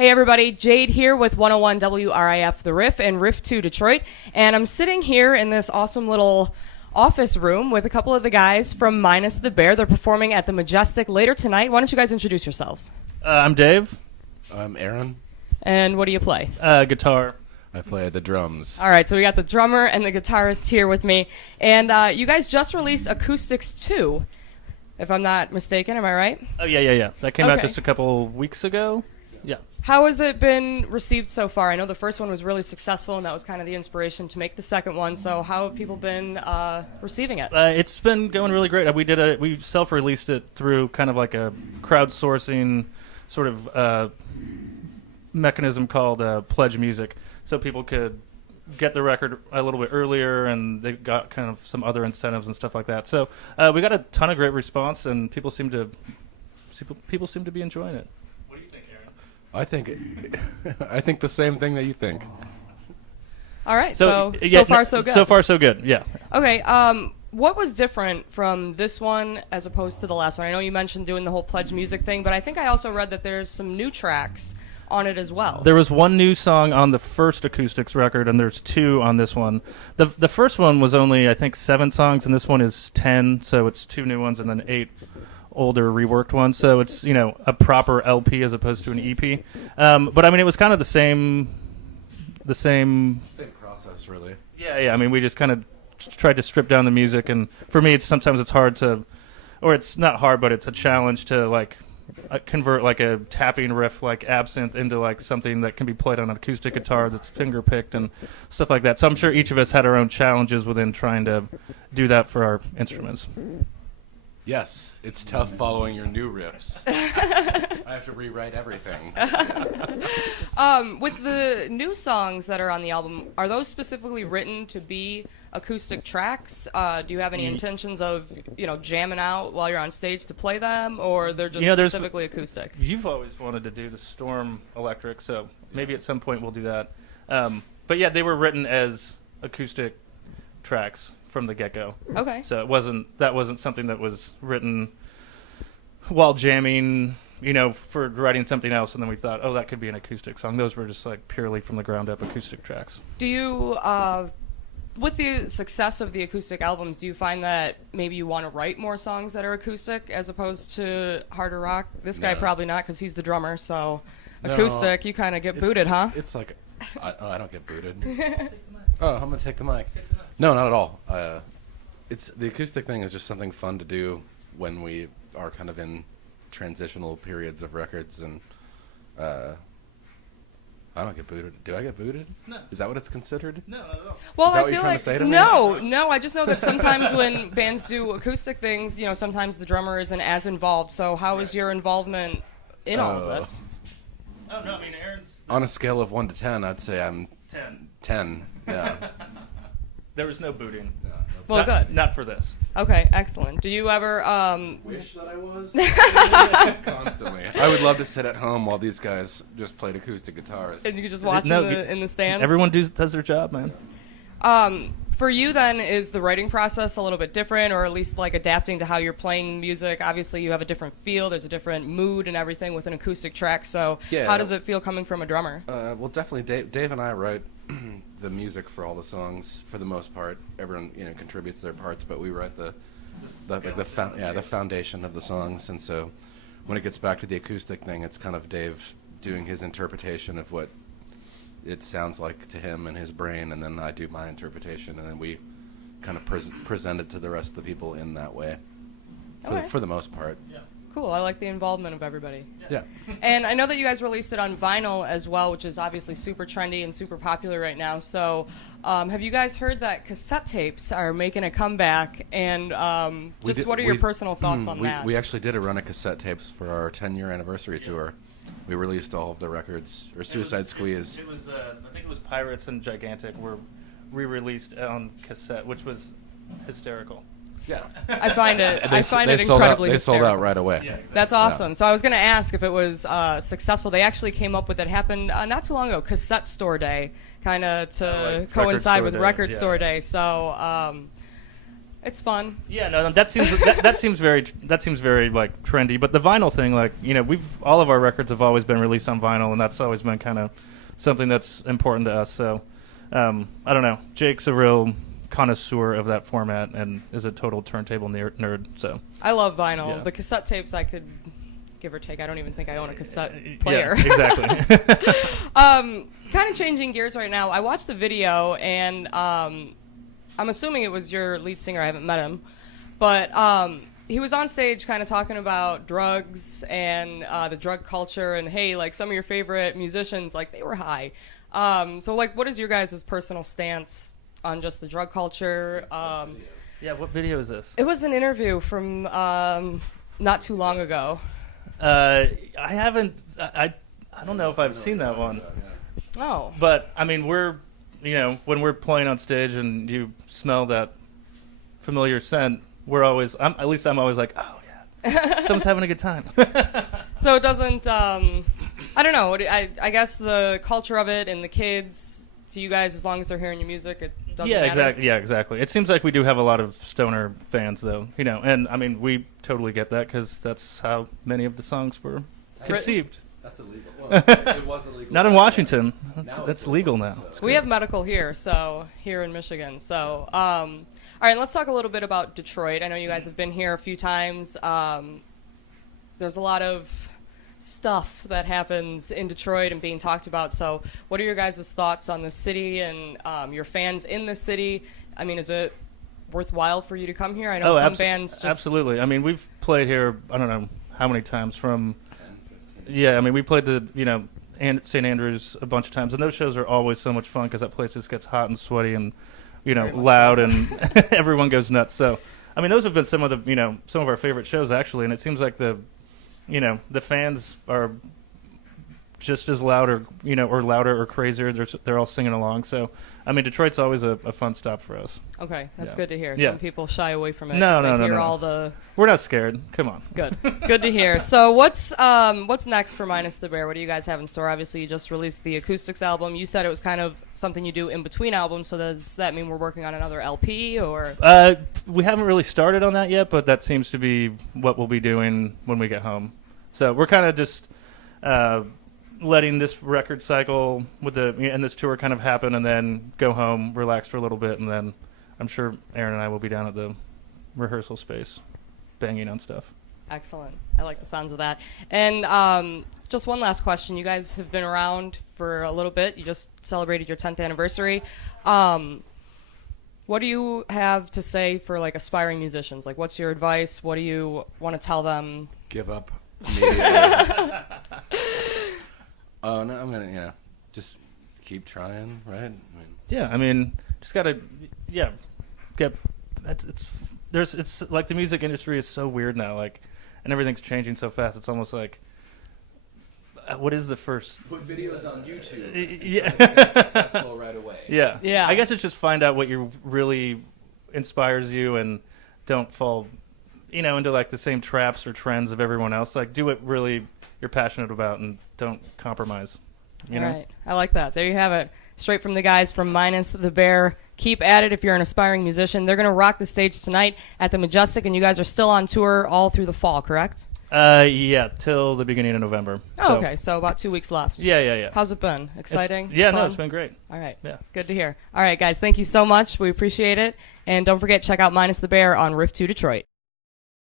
Hey everybody, Jade here with 101 WRIF The Riff and Riff2 Detroit, and I'm sitting here in this awesome little office room with a couple of the guys from Minus the Bear. They're performing at the Majestic later tonight. Why don't you guys introduce yourselves? I'm Dave. I'm Aaron. And what do you play? Guitar. I play the drums. All right, so we got the drummer and the guitarist here with me, and you guys just released Acoustics 2, if I'm not mistaken. Am I right? Oh, yeah. That came out Okay. just a couple weeks ago. Yeah. How has it been received so far? I know the first one was really successful, and that was kind of the inspiration to make the second one. So how have people been receiving it? It's been going really great. We self-released it through kind of like a crowdsourcing sort of mechanism called Pledge Music, so people could get the record a little bit earlier, and they got kind of some other incentives and stuff like that. So we got a ton of great response, and people seem to be enjoying it. What do you think, Aaron? I think the same thing that you think. All right, so far so good. So far so good, yeah. Okay, what was different from this one as opposed to the last one? I know you mentioned doing the whole Pledge Music thing, but I think I also read that there's some new tracks on it as well. There was one new song on the first Acoustics record, and there's two on this one. The first one was only, I think, 7 songs, and this one is 10, so it's 2 new ones and then 8 older reworked ones. So it's, a proper LP as opposed to an EP. But I mean, it was kind of the same process, really. Yeah. I mean, we just kind of tried to strip down the music, and for me, sometimes it's hard to, or it's not hard, but it's a challenge to like convert like a tapping riff like Absinthe into like something that can be played on an acoustic guitar that's finger picked and stuff like that. So I'm sure each of us had our own challenges within trying to do that for our instruments. Yes, it's tough following your new riffs. I have to rewrite everything. With the new songs that are on the album, are those specifically written to be acoustic tracks? Do you have any intentions of, jamming out while you're on stage to play them, or they're just specifically acoustic? You've always wanted to do the Storm Electric, so maybe at some point we'll do that. But yeah, they were written as acoustic tracks from the get-go. Okay. So that wasn't something that was written while jamming, for writing something else, and then we thought, oh, that could be an acoustic song. Those were just like purely from the ground up acoustic tracks. Do you, with the success of the acoustic albums, do you find that maybe you want to write more songs that are acoustic as opposed to harder rock? This guy probably not, because he's the drummer, so acoustic, you kind of get booted, huh? It's like, I don't get booted. Oh, I'm going to take the mic. No, not at all. The acoustic thing is just something fun to do when we are kind of in transitional periods of records, and I don't get booted. Do I get booted? No. Is that what it's considered? No, not at all. Well, Is that I what feel you're trying like to say to me? no. I just know that sometimes when bands do acoustic things, sometimes the drummer isn't as involved. So how is your involvement in all of this? Oh, no, I mean, Aaron's... On a scale of 1 to 10, I'd say I'm 10. Yeah. There was no booting. Well, good. Not for this. Okay, excellent. Do you ever Wish that I was. Constantly. I would love to sit at home while these guys just played acoustic guitars. and you could just watch in the stands? Everyone does their job, man. For you, then, is the writing process a little bit different, or at least like adapting to how you're playing music? Obviously, you have a different feel. There's a different mood and everything with an acoustic track. So how does it feel coming from a drummer? Well, definitely, Dave and I write the music for all the songs for the most part. Everyone, contributes their parts, but we write the foundation of the songs. And so when it gets back to the acoustic thing, it's kind of Dave doing his interpretation of what it sounds like to him in his brain, and then I do my interpretation, and then we kind of present it to the rest of the people in that way, for the most part. Yeah. Cool. I like the involvement of everybody. Yeah. And I know that you guys released it on vinyl as well, which is obviously super trendy and super popular right now. So have you guys heard that cassette tapes are making a comeback? And what are your personal thoughts on that? We actually did a run of cassette tapes for our 10-year anniversary tour. We released all of the records, or Suicide Squeeze. It was I think it was Pirates and Gigantic were re-released on cassette, which was hysterical. Yeah. I find it incredibly hysterical. They sold out right away. Yeah, exactly. That's awesome. Yeah. So I was going to ask if it was successful. They actually came up with it. Happened not too long ago, Cassette Store Day, kind of to coincide with Record Store Day. So It's fun. Yeah, no, that seems very like trendy. But the vinyl thing, like, you know, all of our records have always been released on vinyl, and that's always been kind of something that's important to us. So I don't know. Jake's a real connoisseur of that format and is a total turntable nerd. So I love vinyl. Yeah. The cassette tapes I could give or take. I don't even think I own a cassette player. Yeah, exactly. Kind of changing gears right now. I watched the video, and I'm assuming it was your lead singer. I haven't met him, but he was on stage kind of talking about drugs and the drug culture, and hey, like some of your favorite musicians, like they were high. So like, what is your guys' personal stance on just the drug culture? Yeah, what video is this? It was an interview from not too long ago. I haven't. I don't know if I've seen that one. Oh. But I mean, when we're playing on stage and you smell that familiar scent, we're always. I'm always like, oh yeah, someone's having a good time. So it doesn't. I don't know. I guess the culture of it and the kids, to you guys, as long as they're hearing your music, it doesn't matter. Exactly. Yeah, exactly. It seems like we do have a lot of stoner fans, though. You know, and I mean, we totally get that because that's how many of the songs were conceived. That's illegal. Well, it was illegal. Not in Washington. Now That's legal now. So. We have medical here, here in Michigan. So, all right, let's talk a little bit about Detroit. I know you guys have been here a few times. There's a lot of stuff that happens in Detroit and being talked about. So, what are your guys' thoughts on the city and your fans in the city? I mean, is it worthwhile for you to come here? I know some bands just... Absolutely. I mean, we've played here, I don't know how many times from... Yeah, I mean, we played the, St. Andrews a bunch of times, and those shows are always so much fun because that place just gets hot and sweaty and, loud, and everyone goes nuts. So, I mean, those have been some of the, some of our favorite shows, actually, and it seems like the fans are just as loud or, or louder or crazier. They're all singing along. So, I mean, Detroit's always a fun stop for us. Okay, that's good to hear. Yeah. Some people shy away from it. No. All the... We're not scared. Come on. Good. Good to hear. So what's next for Minus the Bear? What do you guys have in store? Obviously, you just released the acoustics album. You said it was kind of something you do in between albums, so does that mean we're working on another LP, or...? We haven't really started on that yet, but that seems to be what we'll be doing when we get home. So we're kind of just... letting this record cycle and this tour kind of happen, and then go home, relax for a little bit, and then I'm sure Aaron and I will be down at the rehearsal space banging on stuff. Excellent. I like the sounds of that. And just one last question. You guys have been around for a little bit. You just celebrated your 10th anniversary. What do you have to say for like aspiring musicians? Like, what's your advice? What do you want to tell them? Give up immediately. Oh, no, I'm going to, just keep trying, right? I mean, just got to, it's like the music industry is so weird now, like, and everything's changing so fast. It's almost like, what is the first? Put videos on YouTube. Yeah. Get successful right away. Yeah. Yeah. I guess it's just find out what really inspires you and don't fall, into like the same traps or trends of everyone else. Like, do what really you're passionate about and don't compromise. You know? All right. I like that. There you have it. Straight from the guys from Minus the Bear. Keep at it if you're an aspiring musician. They're going to rock the stage tonight at the Majestic, and you guys are still on tour all through the fall, correct? Yeah, till the beginning of November. Oh, okay. So about 2 weeks left. Yeah. How's it been? Exciting? No, it's been great. All right. Yeah. Good to hear. All right, guys. Thank you so much. We appreciate it. And don't forget, check out Minus the Bear on Riff2 Detroit.